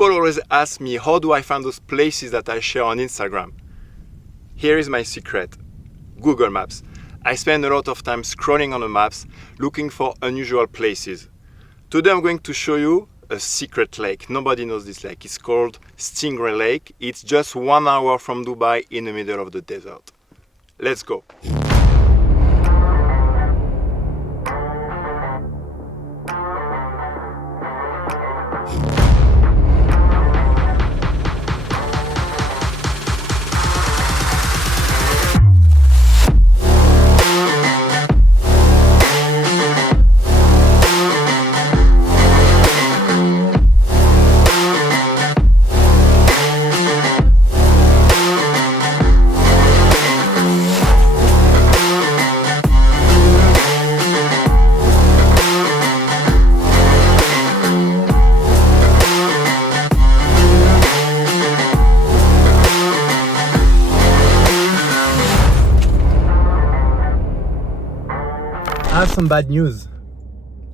People always ask me, how do I find those places that I share on Instagram? Here is my secret: Google Maps. I spend a lot of time scrolling on the maps, looking for unusual places. Today I'm going to show you a secret lake. Nobody knows this lake. It's called Stingray Lake. It's just 1 hour from Dubai in the middle of the desert. Let's go. I have some bad news.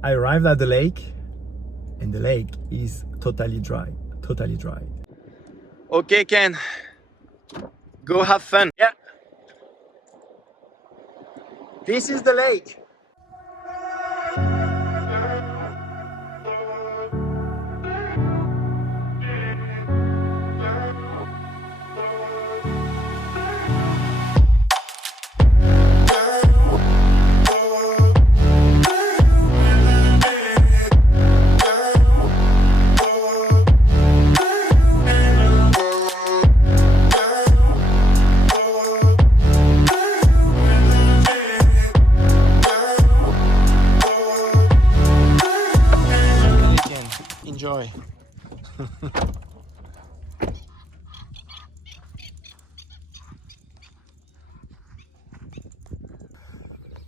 I arrived at the lake and the lake is totally dry. Okay, Ken, go have fun. Yeah. This is the lake. Enjoy.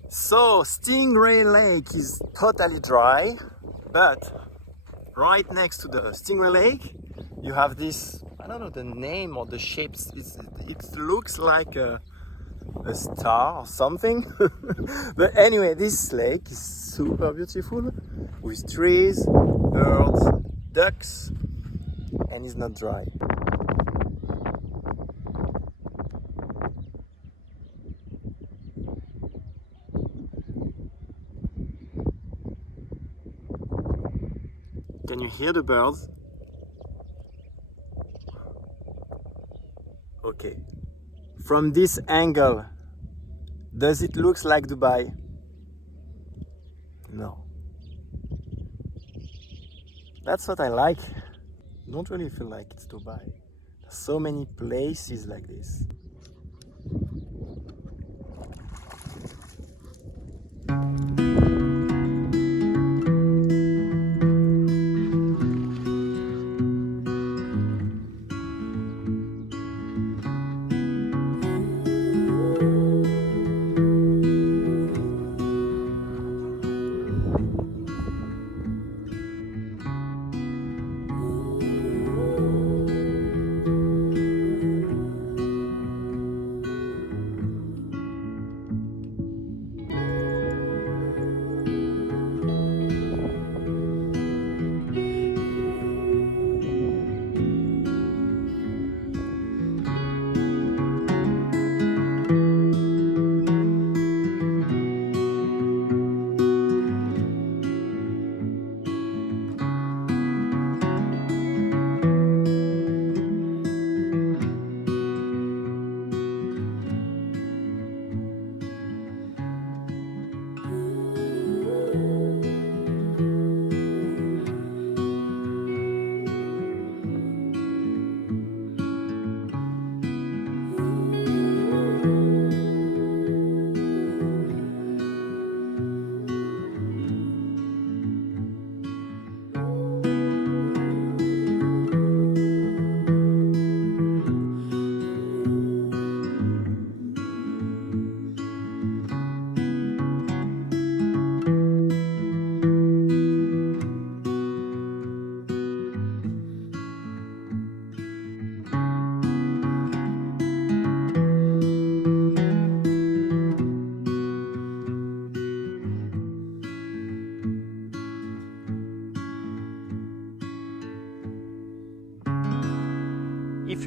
So Stingray Lake is totally dry, but right next to the Stingray Lake you have this, I don't know the name or the shapes, it looks like a star or something. But anyway, this lake is super beautiful with trees, birds, ducks, and it's not dry. Can you hear the birds? Okay. From this angle, does it look like Dubai? No. That's what I like. Don't really feel like it's Dubai. There's so many places like this.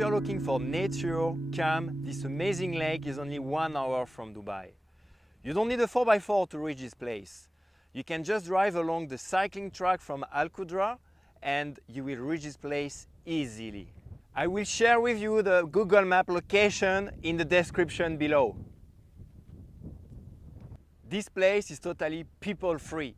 you're looking for nature, calm, this amazing lake is only 1 hour from Dubai. You don't need a 4x4 to reach this place. You can just drive along the cycling track from Al Qudra and you will reach this place easily. I will share with you the Google Map location in the description below. This place is totally people-free.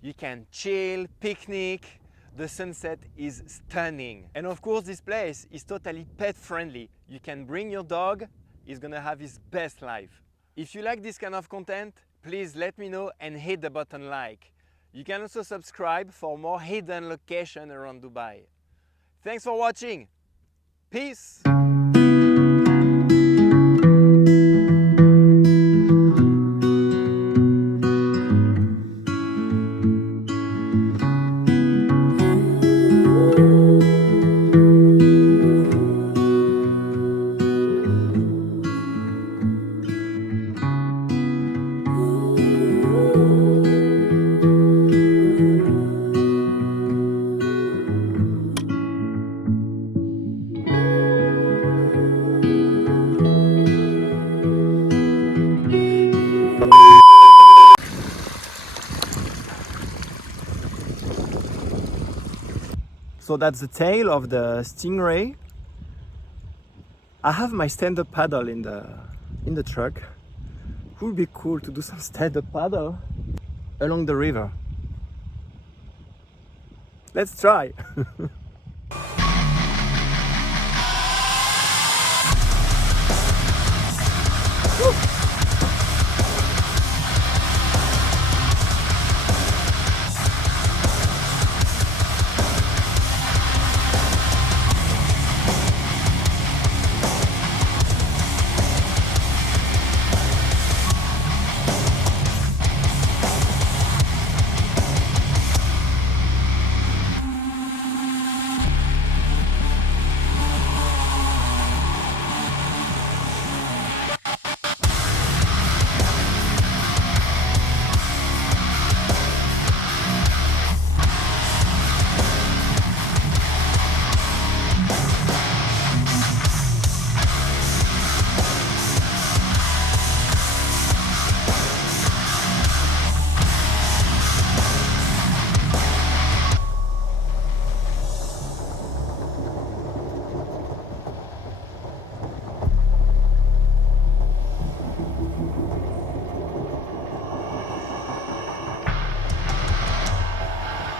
You can chill, picnic, the sunset is stunning. And of course this place is totally pet-friendly. You can bring your dog, he's gonna have his best life. If you like this kind of content, please let me know and hit the button like. You can also subscribe for more hidden locations around Dubai. Thanks for watching. Peace. So that's the tail of the Stingray. I have my stand-up paddle in the truck. It would be cool to do some stand-up paddle along the river. Let's try.